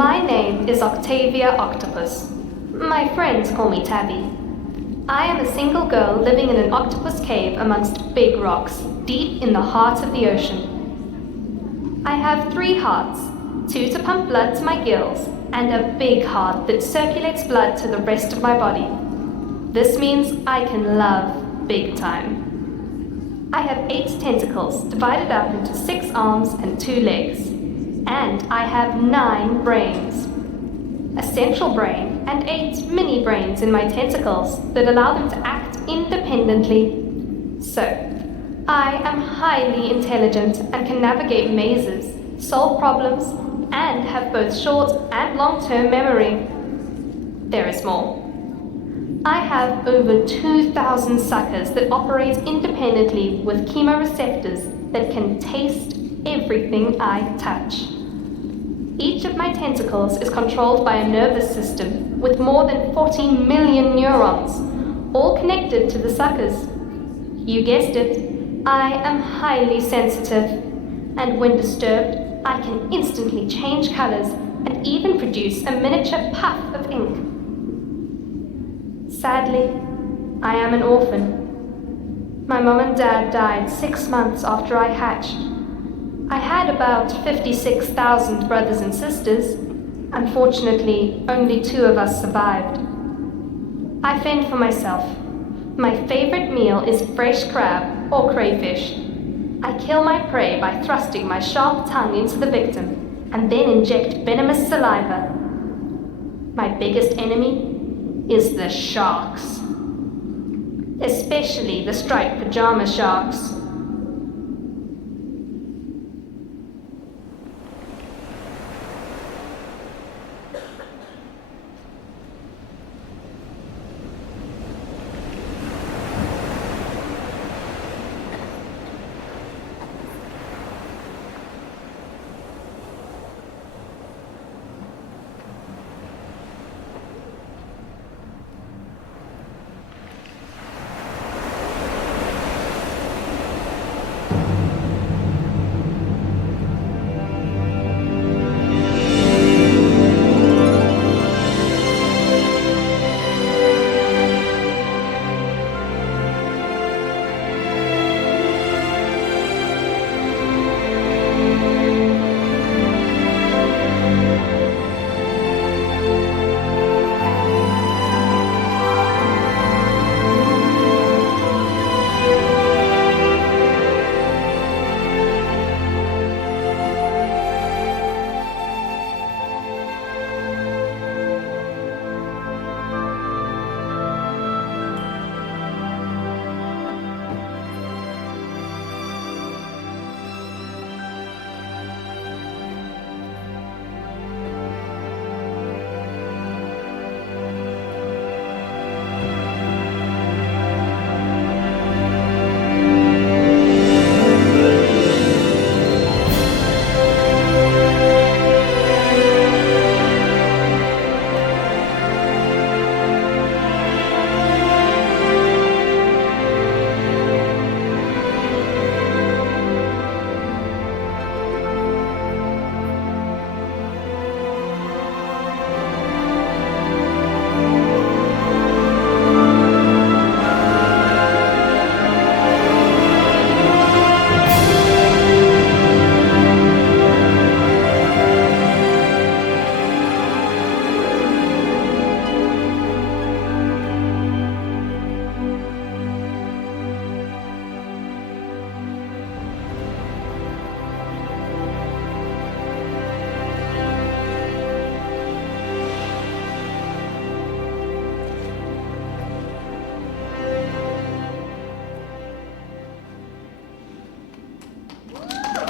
My name is Octavia Octopus. My friends call me Tabby. I am a single girl living in an octopus cave amongst big rocks, deep in the heart of the ocean. I have 3 hearts, 2 to pump blood to my gills, and a big heart that circulates blood to the rest of my body. This means I can love big time. I have 8 tentacles divided up into 6 arms and 2 legs. And I have 9 brains. A central brain and 8 mini brains in my tentacles that allow them to act independently. So, I am highly intelligent and can navigate mazes, solve problems, and have both short and long-term memory. There is more. I have over 2,000 suckers that operate independently with chemoreceptors that can taste everything I touch. Each of my tentacles is controlled by a nervous system with more than 40 million neurons, all connected to the suckers. You guessed it, I am highly sensitive, and when disturbed, I can instantly change colors and even produce a miniature puff of ink. Sadly, I am an orphan. My mom and dad died 6 months after I hatched. I had about 56,000 brothers and sisters. Unfortunately, only 2 of us survived. I fend for myself. My favorite meal is fresh crab or crayfish. I kill my prey by thrusting my sharp tongue into the victim and then inject venomous saliva. My biggest enemy is the sharks, especially the striped pajama sharks.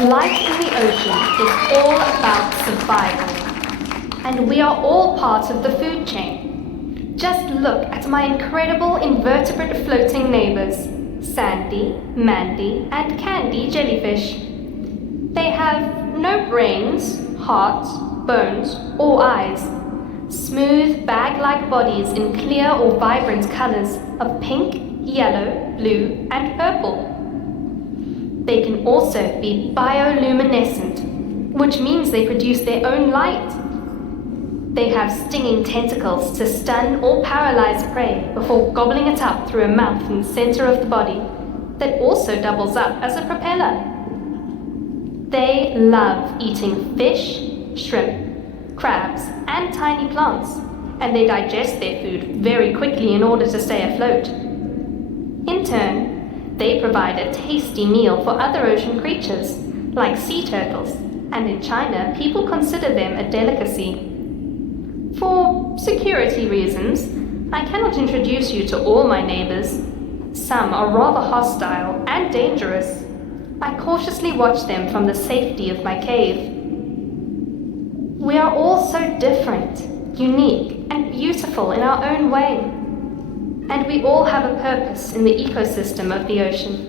Life in the ocean is all about survival, and we are all part of the food chain. Just look at my incredible invertebrate floating neighbors, Sandy, Mandy, and Candy jellyfish. They have no brains, hearts, bones, or eyes. Smooth, bag-like bodies in clear or vibrant colors of pink, yellow, blue, and purple. They can also be bioluminescent, which means they produce their own light. They have stinging tentacles to stun or paralyze prey before gobbling it up through a mouth in the center of the body that also doubles up as a propeller. They love eating fish, shrimp, crabs, and tiny plants, and they digest their food very quickly in order to stay afloat. In turn, they provide a tasty meal for other ocean creatures, like sea turtles, and in China, people consider them a delicacy. For security reasons, I cannot introduce you to all my neighbors. Some are rather hostile and dangerous. I cautiously watch them from the safety of my cave. We are all so different, unique, and beautiful in our own way. And we all have a purpose in the ecosystem of the ocean.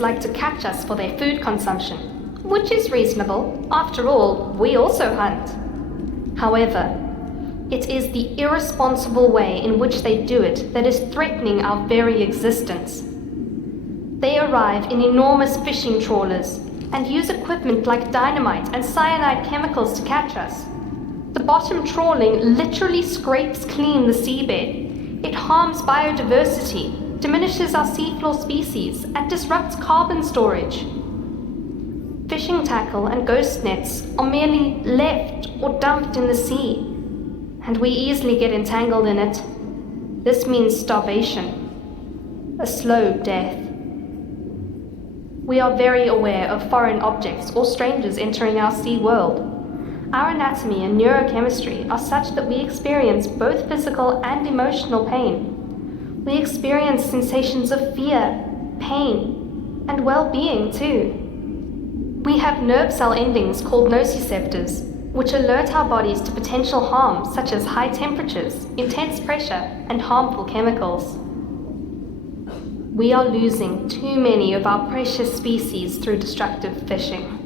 Like to catch us for their food consumption, which is reasonable. After all, we also hunt. However, it is the irresponsible way in which they do it that is threatening our very existence. They arrive in enormous fishing trawlers and use equipment like dynamite and cyanide chemicals to catch us. The bottom trawling literally scrapes clean the seabed. It harms biodiversity, diminishes our seafloor species, and disrupts carbon storage. Fishing tackle and ghost nets are merely left or dumped in the sea, and we easily get entangled in it. This means starvation, a slow death. We are very aware of foreign objects or strangers entering our sea world. Our anatomy and neurochemistry are such that we experience both physical and emotional pain. We experience sensations of fear, pain, and well-being too. We have nerve cell endings called nociceptors, which alert our bodies to potential harm such as high temperatures, intense pressure, and harmful chemicals. We are losing too many of our precious species through destructive fishing.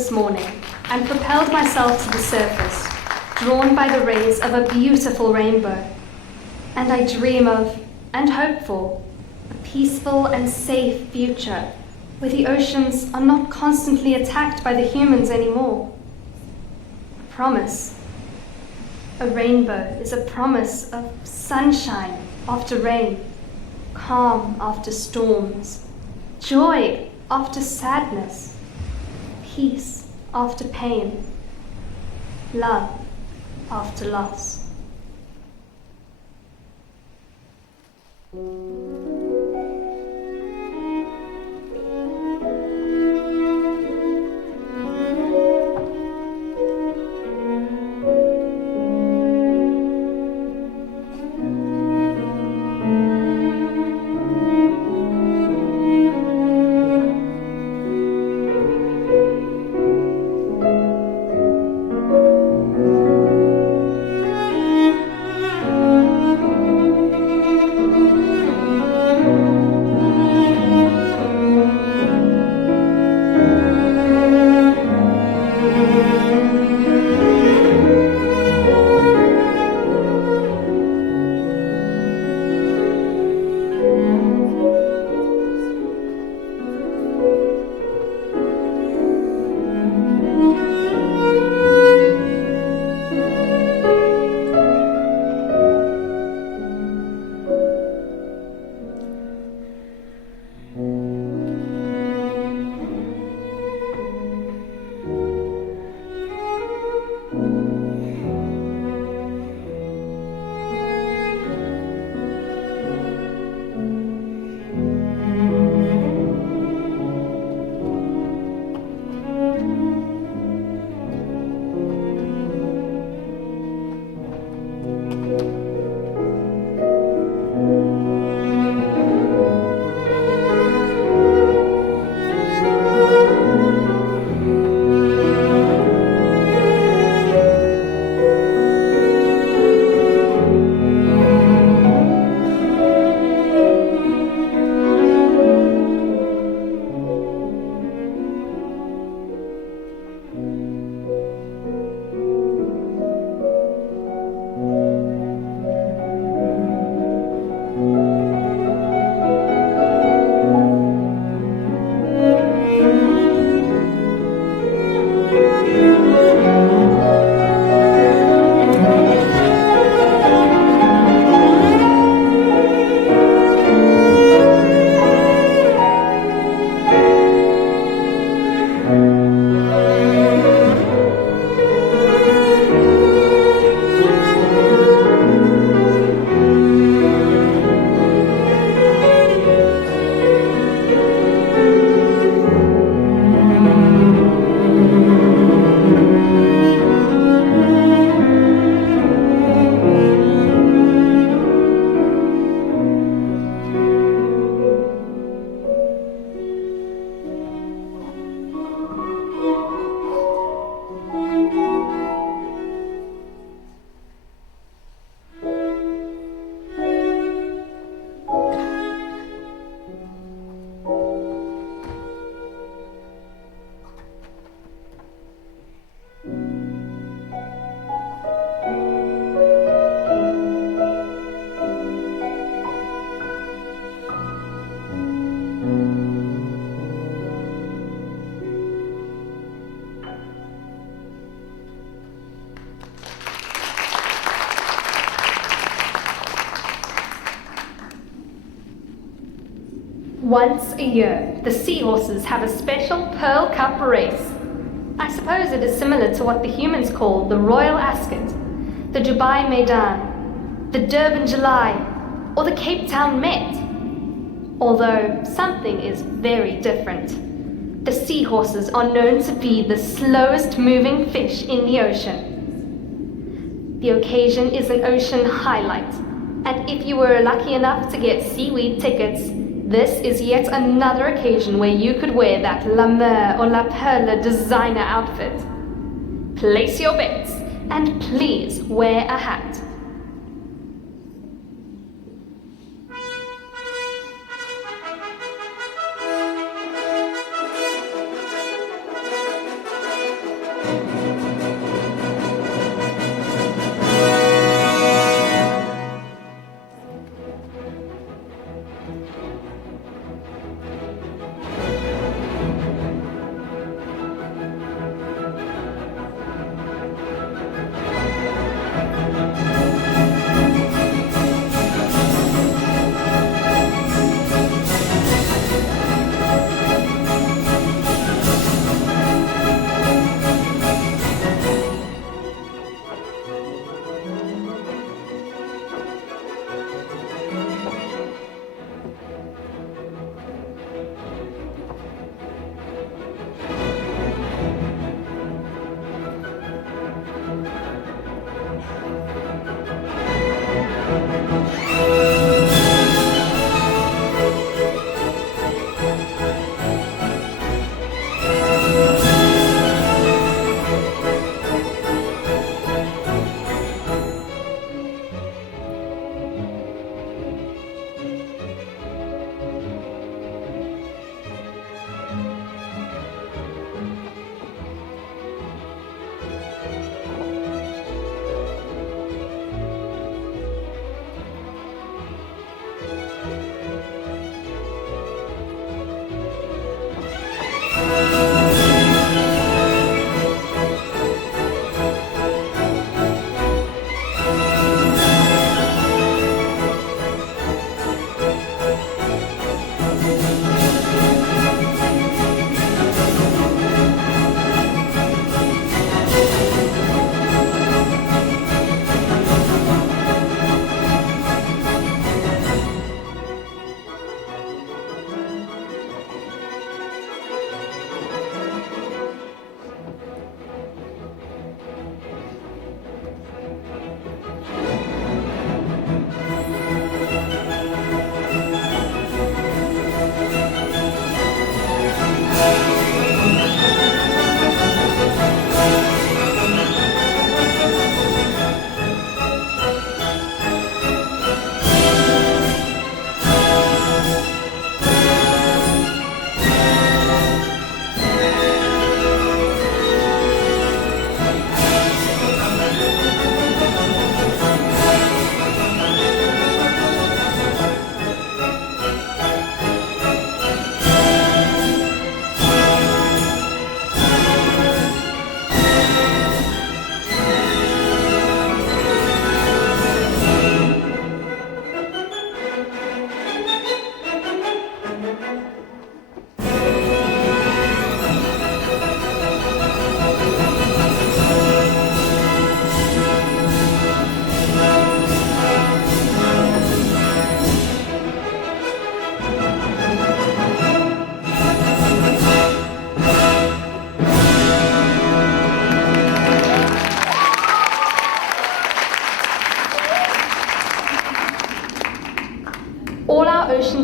this morning and propelled myself to the surface, drawn by the rays of a beautiful rainbow. And I dream of, and hope for, a peaceful and safe future where the oceans are not constantly attacked by the humans anymore. A promise. A rainbow is a promise of sunshine after rain, calm after storms, joy after sadness, peace after pain, love after loss. Once a year, the seahorses have a special Pearl Cup race. I suppose it is similar to what the humans call the Royal Ascot, the Dubai Maidan, the Durban July, or the Cape Town Met. Although something is very different. The seahorses are known to be the slowest moving fish in the ocean. The occasion is an ocean highlight, and if you were lucky enough to get seaweed tickets, this is yet another occasion where you could wear that La Mer or La Perle designer outfit. Place your bets, and please wear a hat.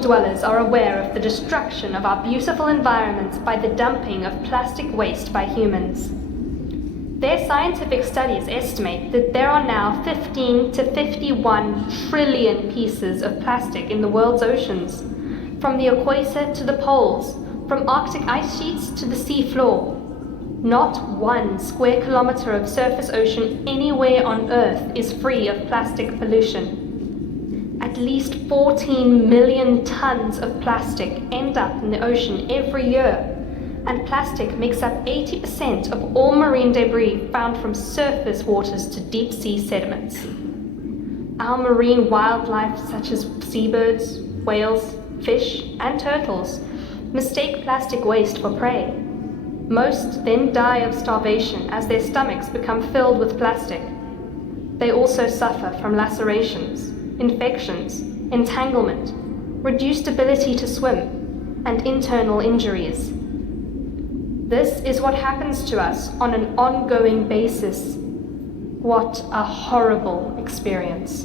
dwellers are aware of the destruction of our beautiful environment by the dumping of plastic waste by humans. Their scientific studies estimate that there are now 15 to 51 trillion pieces of plastic in the world's oceans, from the equator to the poles, from Arctic ice sheets to the sea floor. Not 1 square kilometer of surface ocean anywhere on Earth is free of plastic pollution. At least 14 million tons of plastic end up in the ocean every year, and plastic makes up 80% of all marine debris found from surface waters to deep sea sediments. Our marine wildlife, such as seabirds, whales, fish, and turtles, mistake plastic waste for prey. Most then die of starvation as their stomachs become filled with plastic. They also suffer from lacerations, infections, entanglement, reduced ability to swim, and internal injuries. This is what happens to us on an ongoing basis. What a horrible experience.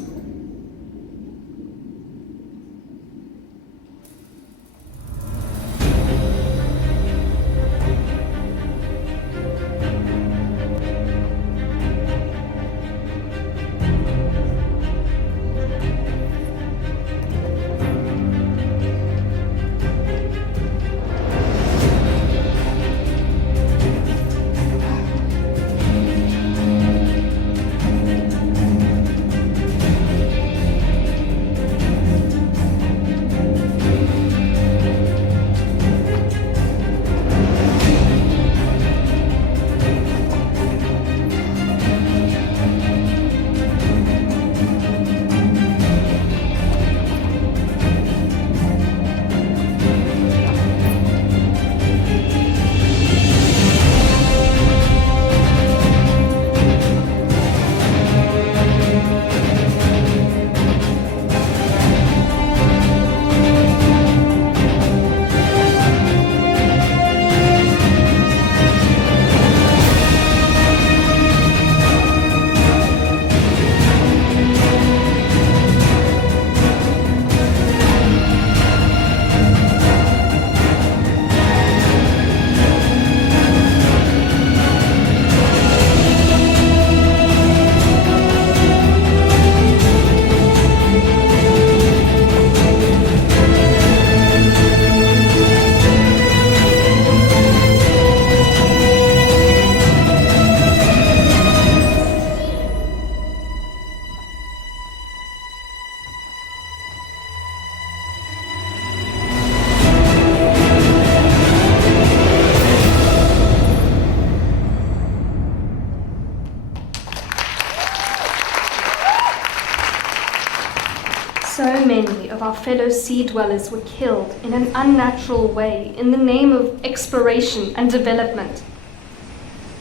So many of our fellow sea dwellers were killed in an unnatural way in the name of exploration and development.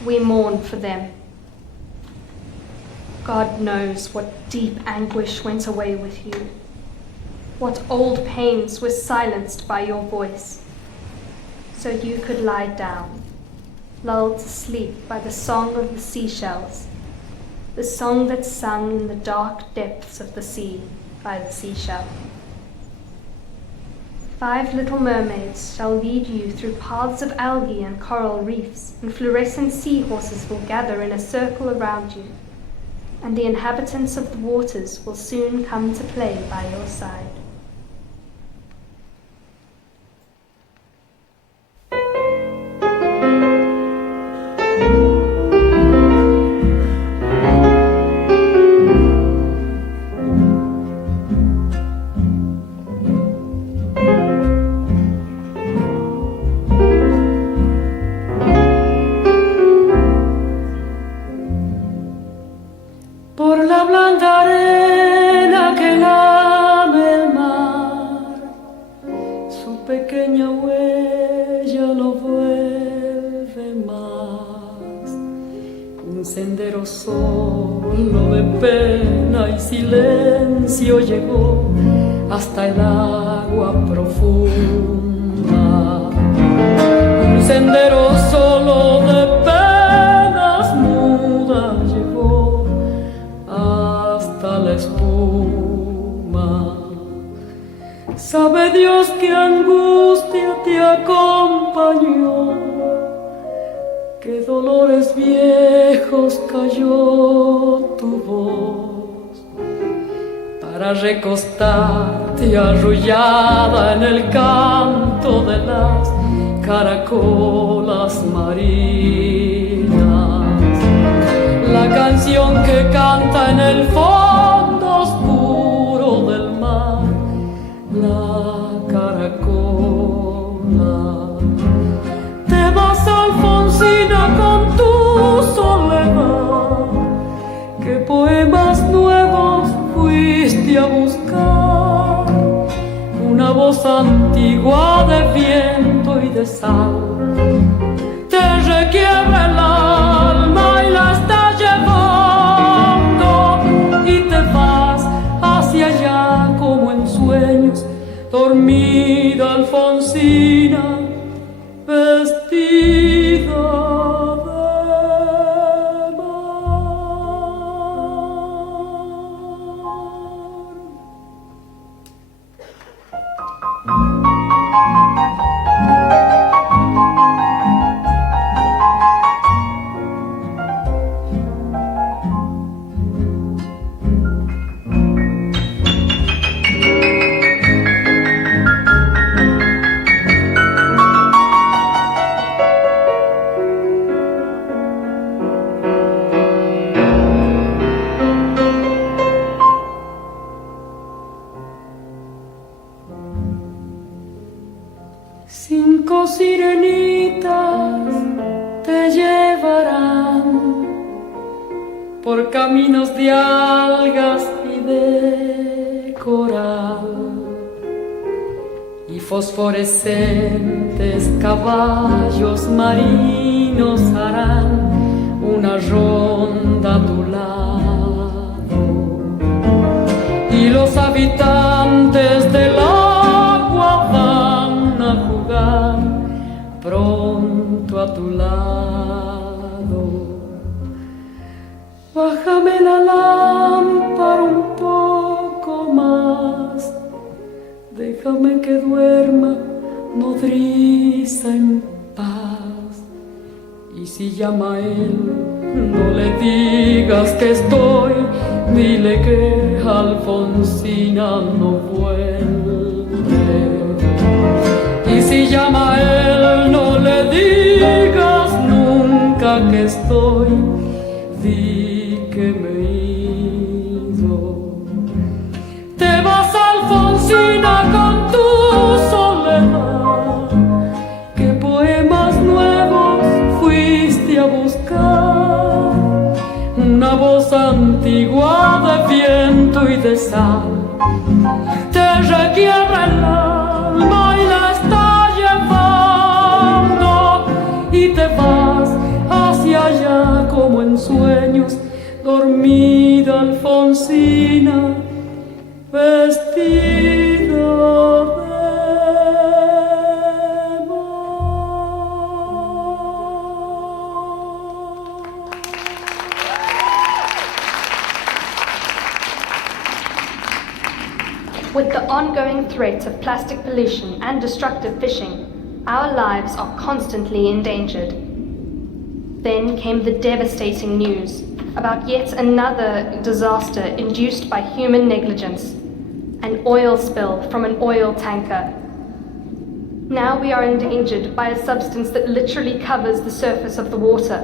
We mourn for them. God knows what deep anguish went away with you, what old pains were silenced by your voice, so you could lie down, lulled to sleep by the song of the seashells, the song that's sung in the dark depths of the sea by the seashell. 5 little mermaids shall lead you through paths of algae and coral reefs, and fluorescent seahorses will gather in a circle around you, and the inhabitants of the waters will soon come to play by your side. Llegó hasta el agua profunda, un sendero solo de penas mudas llegó hasta la espuma. Sabe Dios qué angustia te acompañó, qué dolores viejos cayó tu voz, para recostarte arrullada en el canto de las caracolas marinas. La canción que canta en el fondo oscuro del mar, la caracola. Te vas, Alfonsina, con tu soledad. ¿Qué poemas nuevos fuiste a buscar? Una voz antigua de viento y de sal te requiebra el alma y la está llevando, y te vas hacia allá como en sueños, dormida Alfonsina, vestida de Cinco sirenitas te llevarán por caminos de algas y de coral, y fosforescentes caballos marinos harán una ronda a tu lado, y los habitantes del agua van a jugar pronto a tu lado. Bájame la lámpara un poco más, déjame que duerma nodriza en paz. Y si llama a él, no le digas que estoy, dile que Alfonsina no vuelve. Y si llama a él, no le digas nunca que estoy, di que me he ido. Te vas, Alfonsina, con tu soledad. ¿Qué poemas nuevos fuiste a buscar? Una voz antigua de viento y de sal te requiebra el alma y la está llevando, y te vas hacia allá como en sueños, dormida Alfonsina, vestida de With the ongoing threat of plastic pollution and destructive fishing, our lives are constantly endangered. Then came the devastating news about yet another disaster induced by human negligence, an oil spill from an oil tanker. Now we are endangered by a substance that literally covers the surface of the water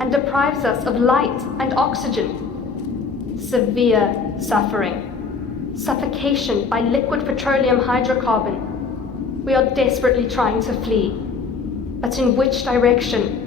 and deprives us of light and oxygen. Severe suffering. Suffocation by liquid petroleum hydrocarbon. We are desperately trying to flee. But in which direction?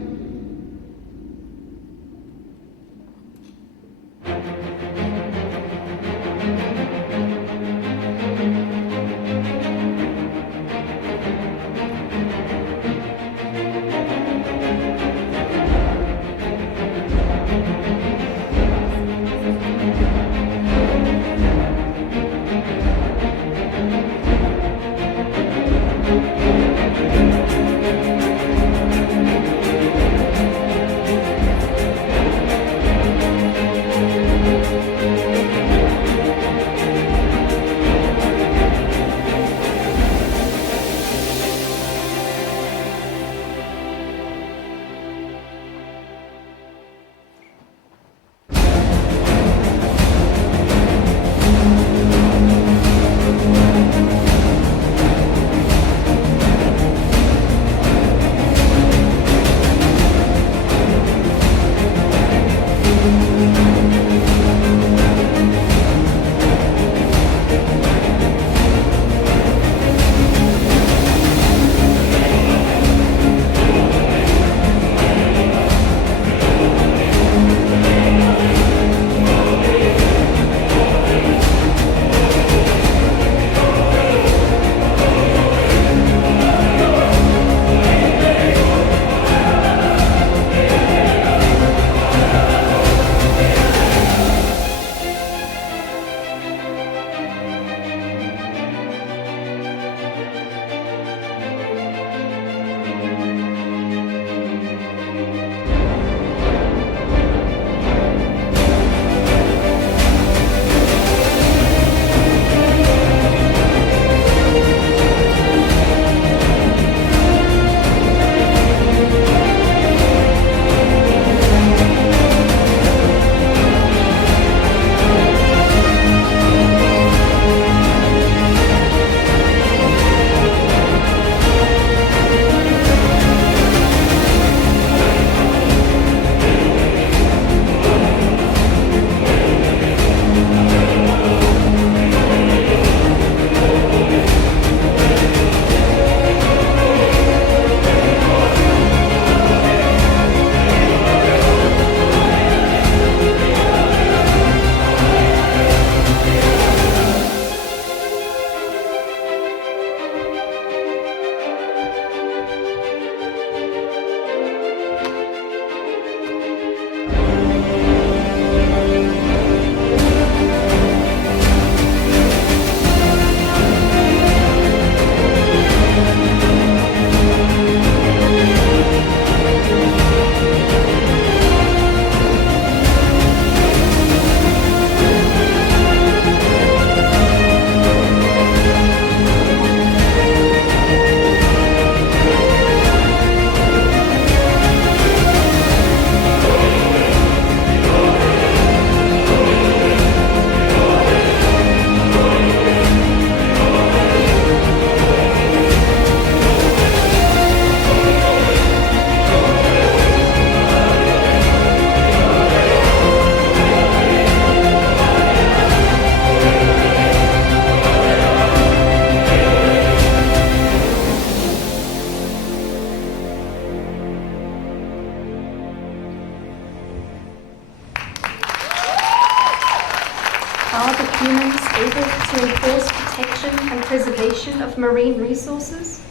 Are the humans able to enforce protection and preservation of marine resources?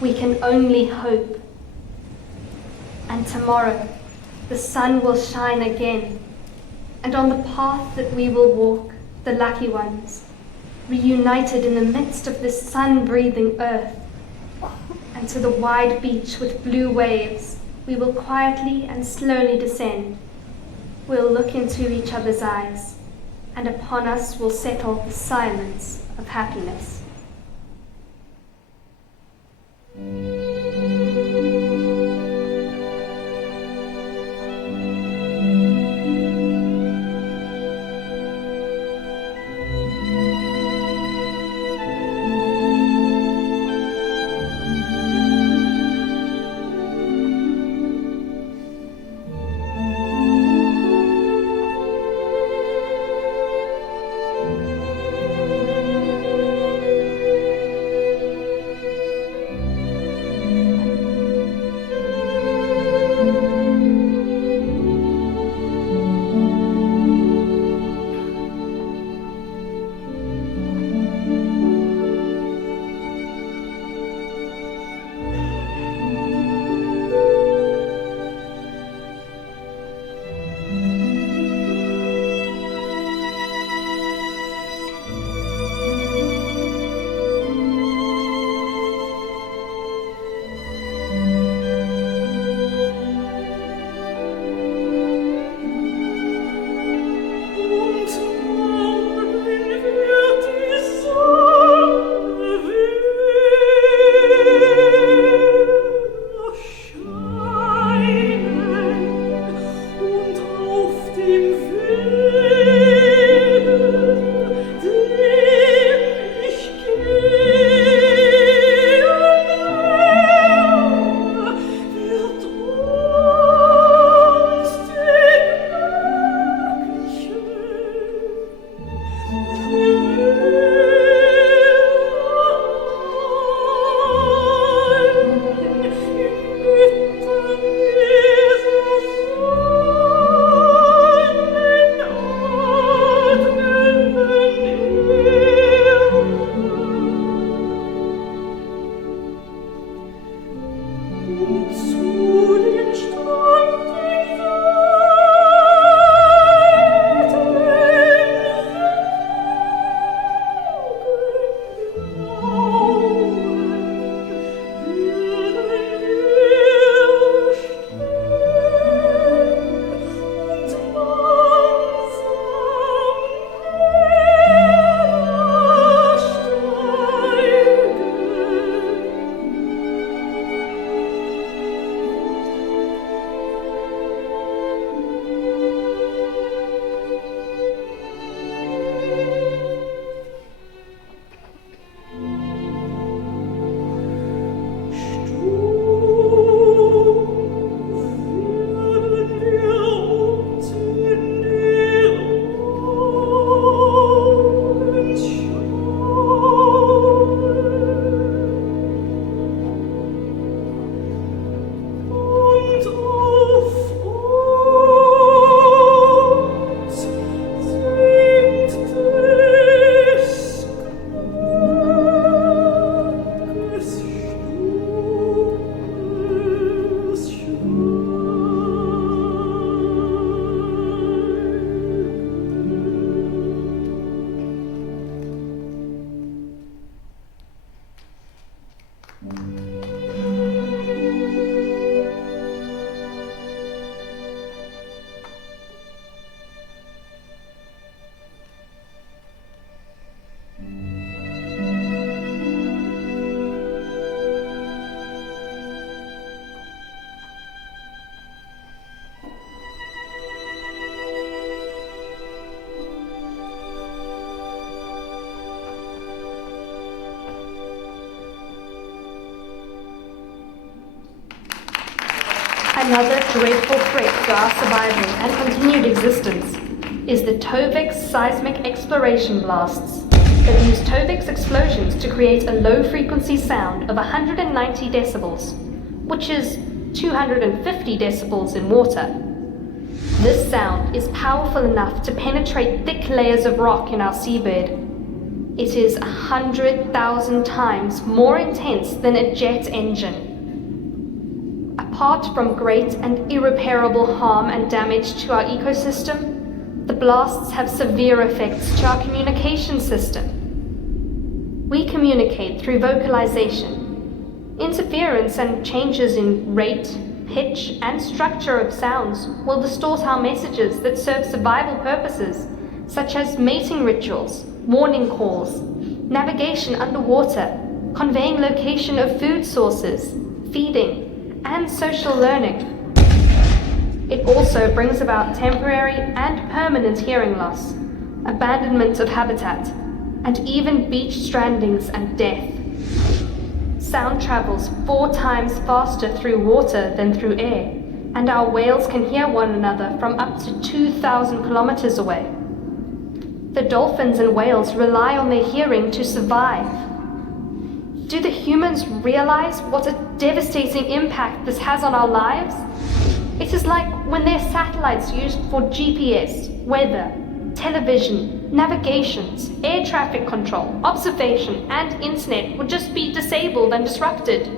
We can only hope. And tomorrow, the sun will shine again, and on the path that we will walk, the lucky ones, reunited in the midst of this sun-breathing earth, and to the wide beach with blue waves, we will quietly and slowly descend. We'll look into each other's eyes, and upon us will settle the silence of happiness. Another dreadful threat to our survival and continued existence is the Tovix seismic exploration blasts that use Tovix explosions to create a low-frequency sound of 190 decibels, which is 250 decibels in water. This sound is powerful enough to penetrate thick layers of rock in our seabed. It is 100,000 times more intense than a jet engine. Apart from great and irreparable harm and damage to our ecosystem, the blasts have severe effects to our communication system. We communicate through vocalization. Interference and changes in rate, pitch, and structure of sounds will distort our messages that serve survival purposes, such as mating rituals, warning calls, navigation underwater, conveying location of food sources, feeding, and social learning. It also brings about temporary and permanent hearing loss, abandonment of habitat, and even beach strandings and death. Sound travels 4 times faster through water than through air, and our whales can hear one another from up to 2,000 kilometers away. The dolphins and whales rely on their hearing to survive. Do the humans realize what a devastating impact this has on our lives? It is like when their satellites used for GPS, weather, television, navigations, air traffic control, observation, and internet would just be disabled and disrupted.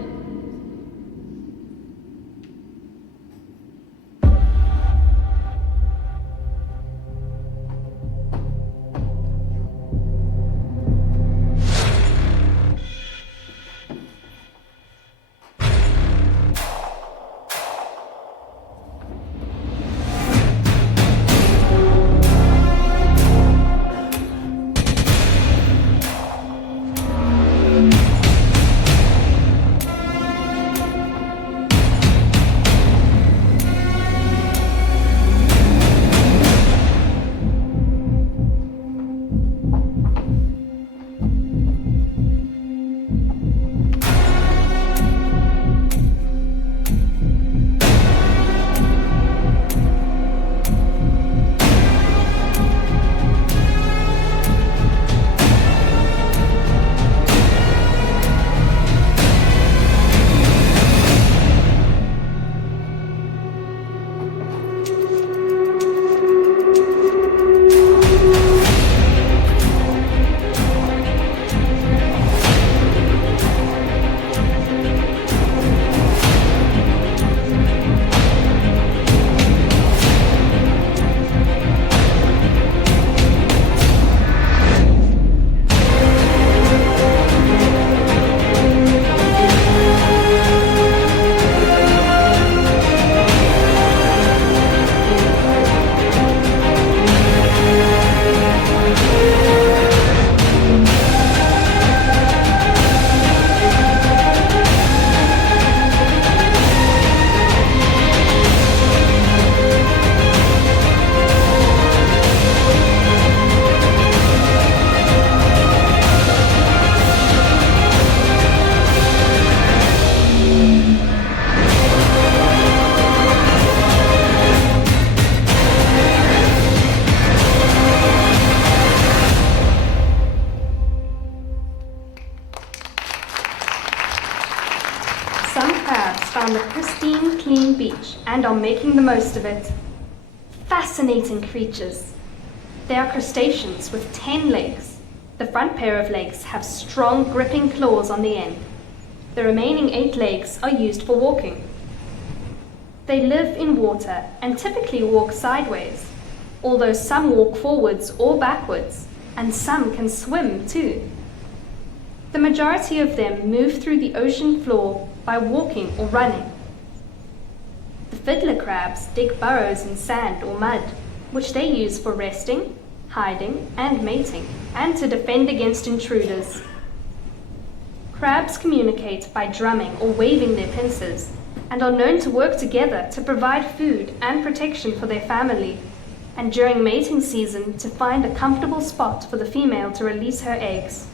found a pristine, clean beach and are making the most of it. Fascinating creatures. They are crustaceans with 10 legs. The front pair of legs have strong, gripping claws on the end. The remaining 8 legs are used for walking. They live in water and typically walk sideways, although some walk forwards or backwards, and some can swim too. The majority of them move through the ocean floor by walking or running. The fiddler crabs dig burrows in sand or mud, which they use for resting, hiding, and mating, and to defend against intruders. Crabs communicate by drumming or waving their pincers, and are known to work together to provide food and protection for their family, and during mating season to find a comfortable spot for the female to release her eggs.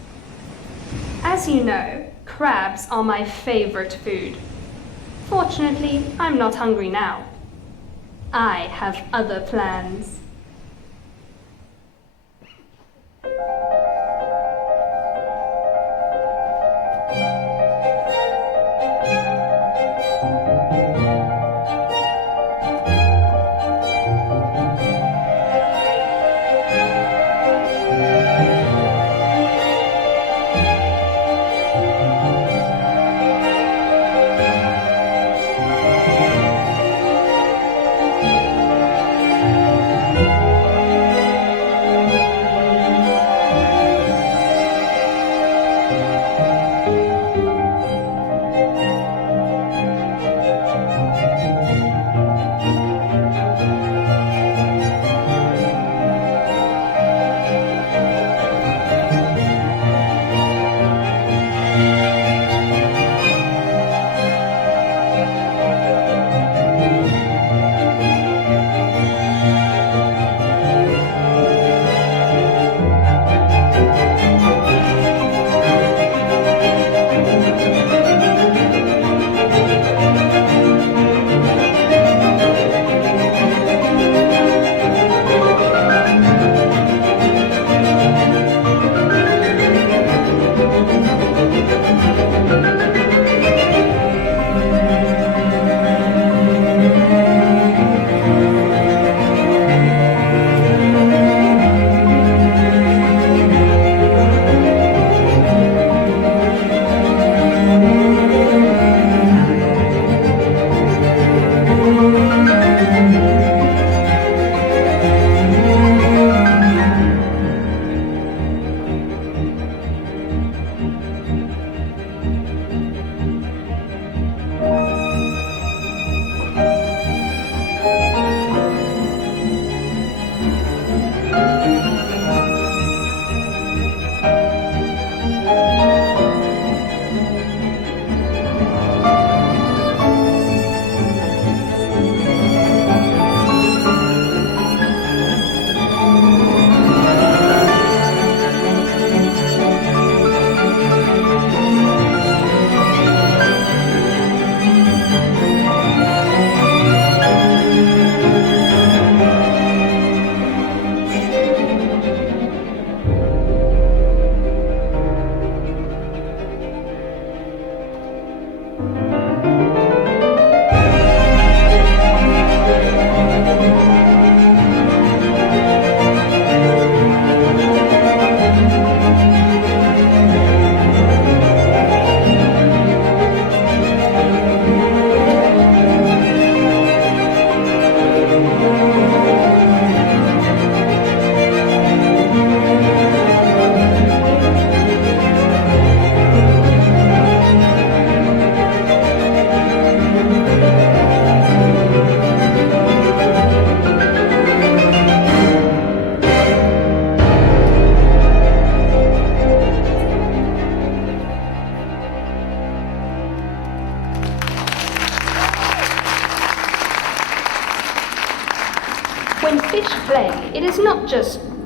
As you know, crabs are my favorite food. Fortunately, I'm not hungry now. I have other plans.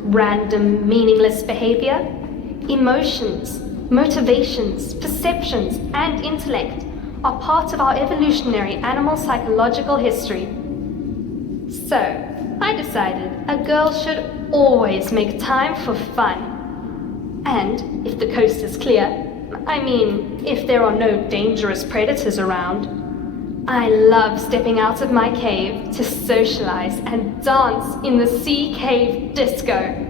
random, meaningless behavior. Emotions, motivations, perceptions, and intellect are part of our evolutionary animal psychological history. So, I decided a girl should always make time for fun. And if the coast is clear, I mean, if there are no dangerous predators around, I love stepping out of my cave to socialize and dance in the sea cave disco.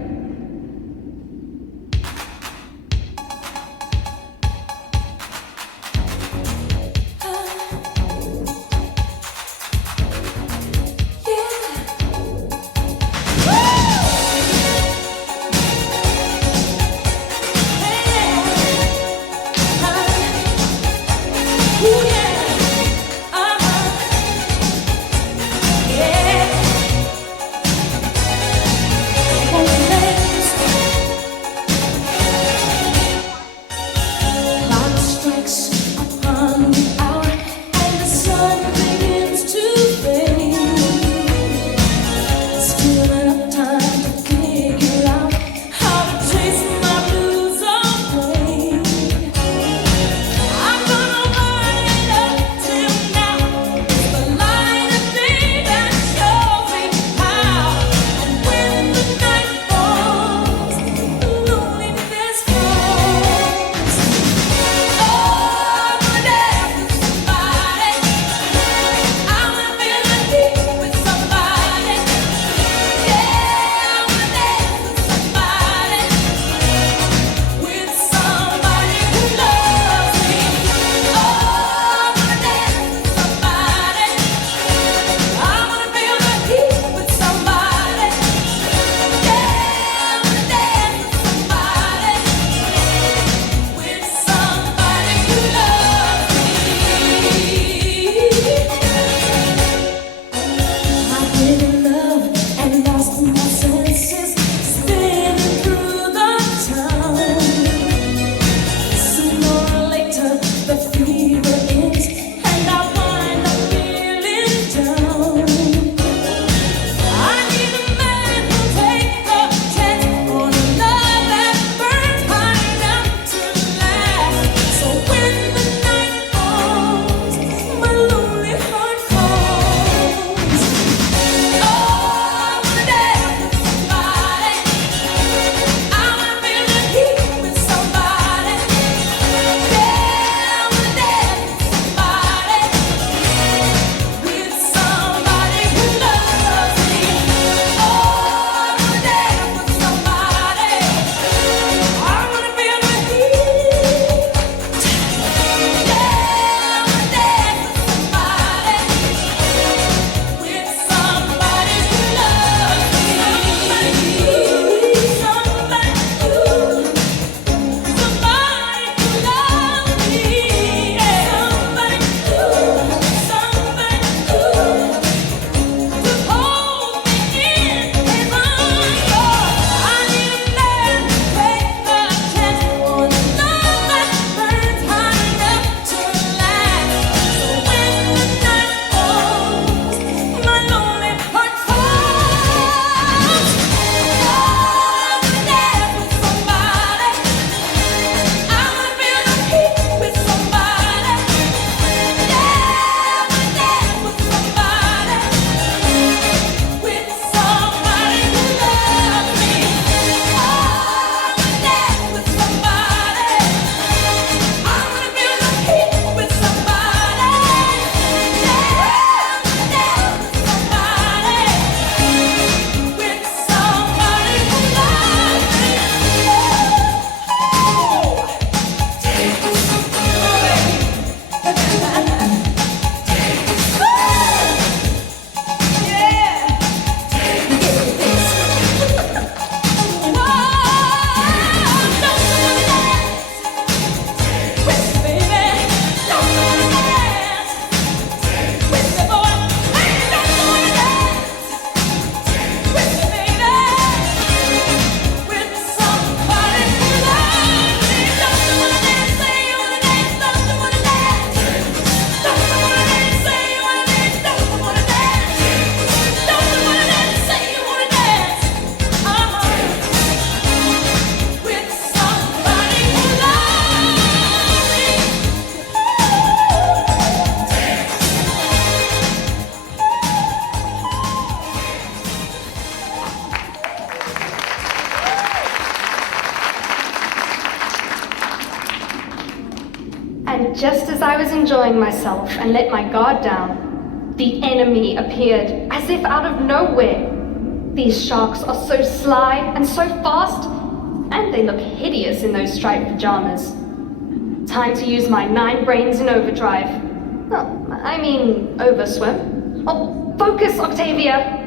Won't And just as I was enjoying myself and let my guard down, the enemy appeared, as if out of nowhere. These sharks are so sly and so fast, and they look hideous in those striped pajamas. Time to use my 9 brains in overdrive. Oh, I mean, overswim. Oh, focus, Octavia!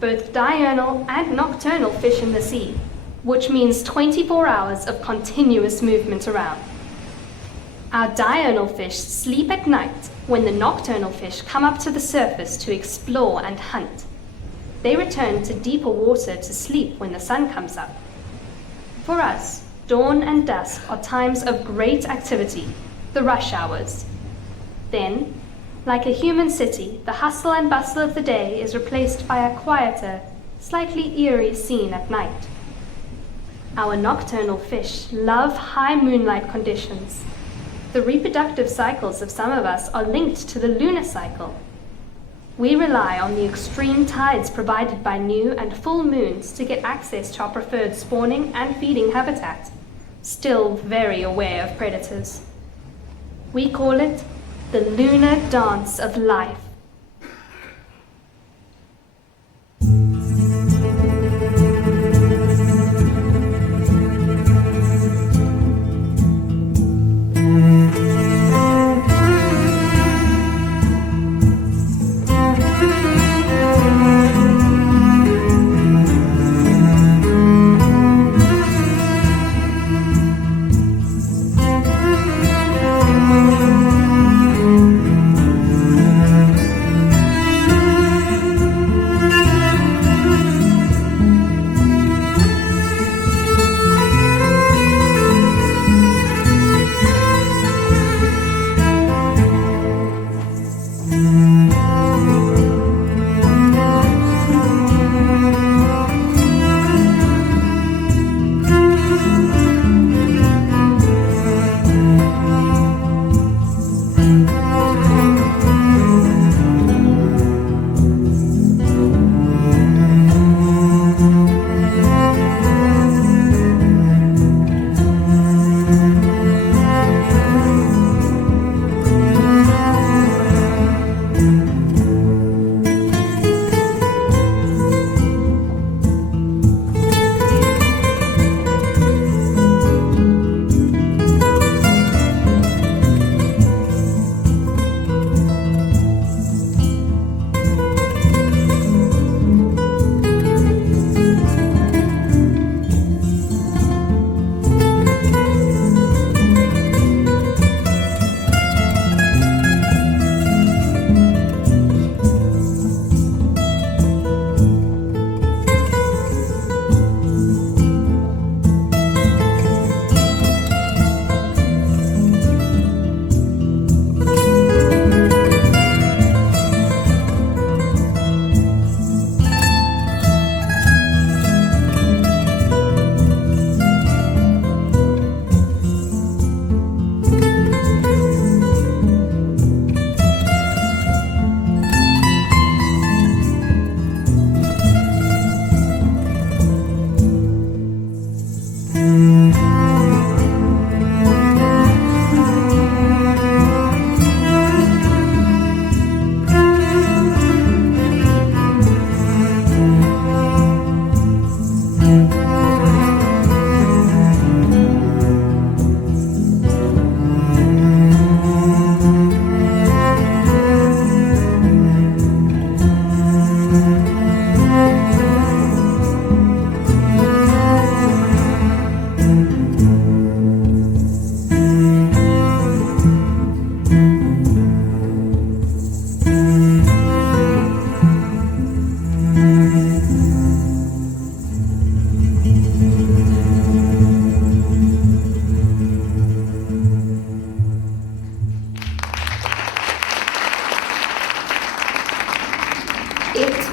Both diurnal and nocturnal fish in the sea, which means 24 hours of continuous movement around. Our diurnal fish sleep at night when the nocturnal fish come up to the surface to explore and hunt. They return to deeper water to sleep when the sun comes up. For us, dawn and dusk are times of great activity, the rush hours. Then, like a human city, the hustle and bustle of the day is replaced by a quieter, slightly eerie scene at night. Our nocturnal fish love high moonlight conditions. The reproductive cycles of some of us are linked to the lunar cycle. We rely on the extreme tides provided by new and full moons to get access to our preferred spawning and feeding habitat, still very aware of predators. We call it the lunar dance of life.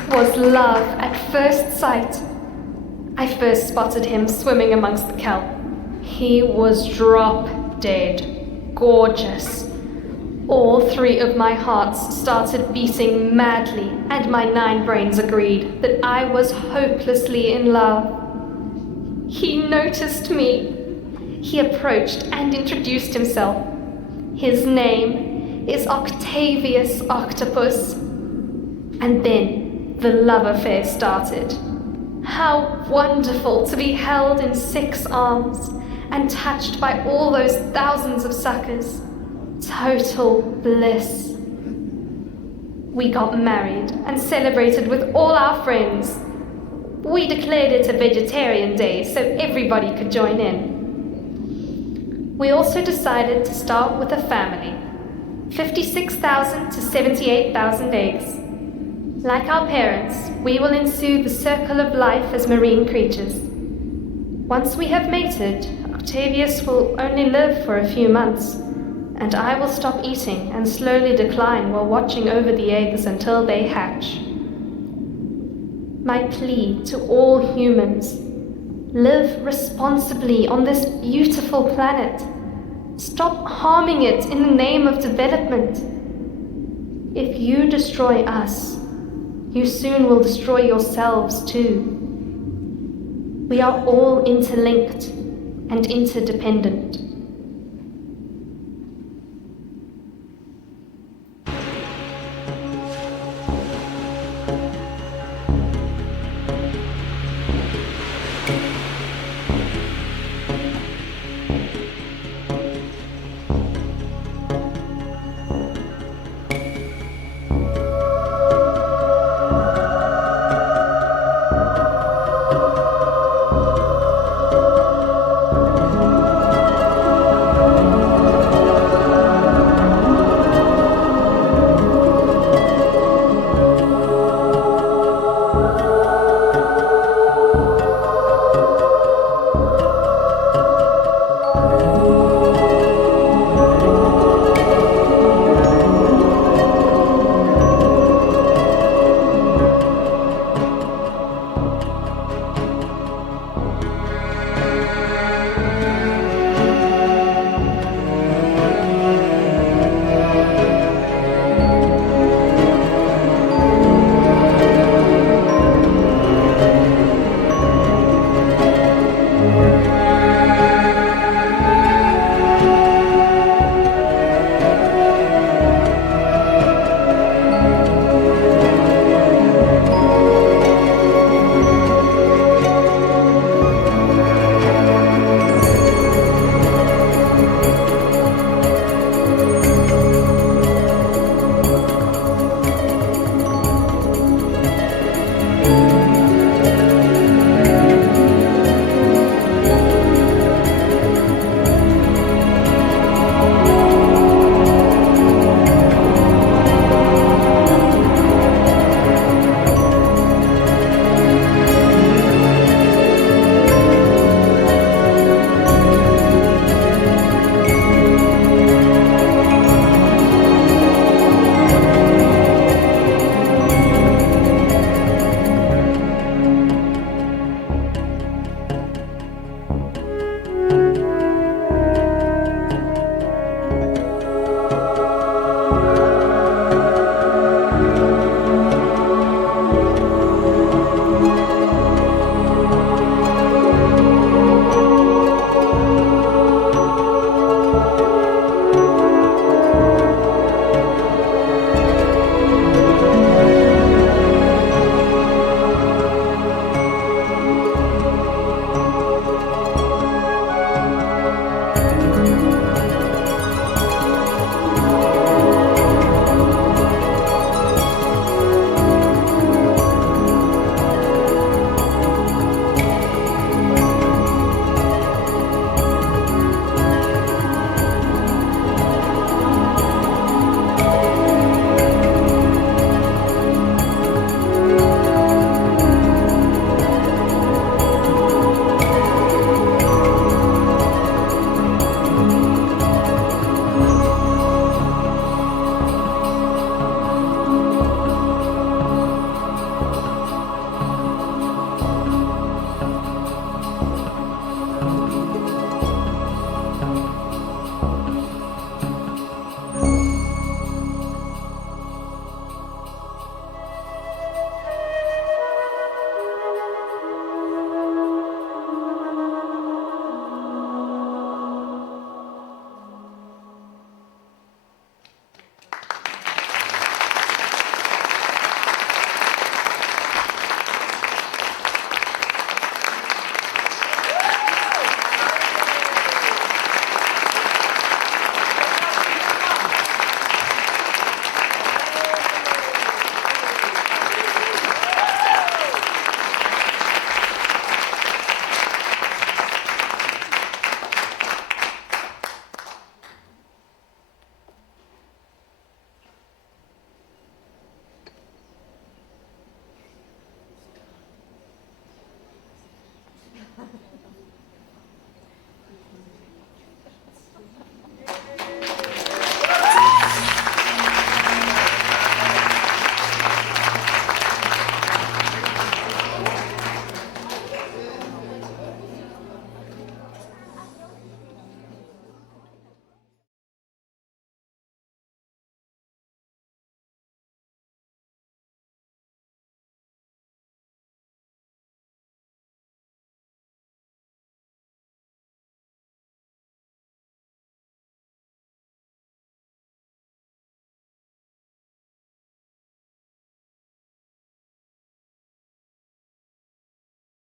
was love at first sight. I first spotted him swimming amongst the kelp. He was drop dead, gorgeous. All three of my hearts started beating madly, and my 9 brains agreed that I was hopelessly in love. He noticed me. He approached and introduced himself. His name is Octavia Octopus. And then the love affair started. How wonderful to be held in 6 arms and touched by all those thousands of suckers. Total bliss. We got married and celebrated with all our friends. We declared it a vegetarian day so everybody could join in. We also decided to start with a family. 56,000 to 78,000 eggs. Like our parents, we will ensue the circle of life as marine creatures. Once we have mated, Octavius will only live for a few months, and I will stop eating and slowly decline while watching over the eggs until they hatch. My plea to all humans: live responsibly on this beautiful planet. Stop harming it in the name of development. If you destroy us, you soon will destroy yourselves too. We are all interlinked and interdependent.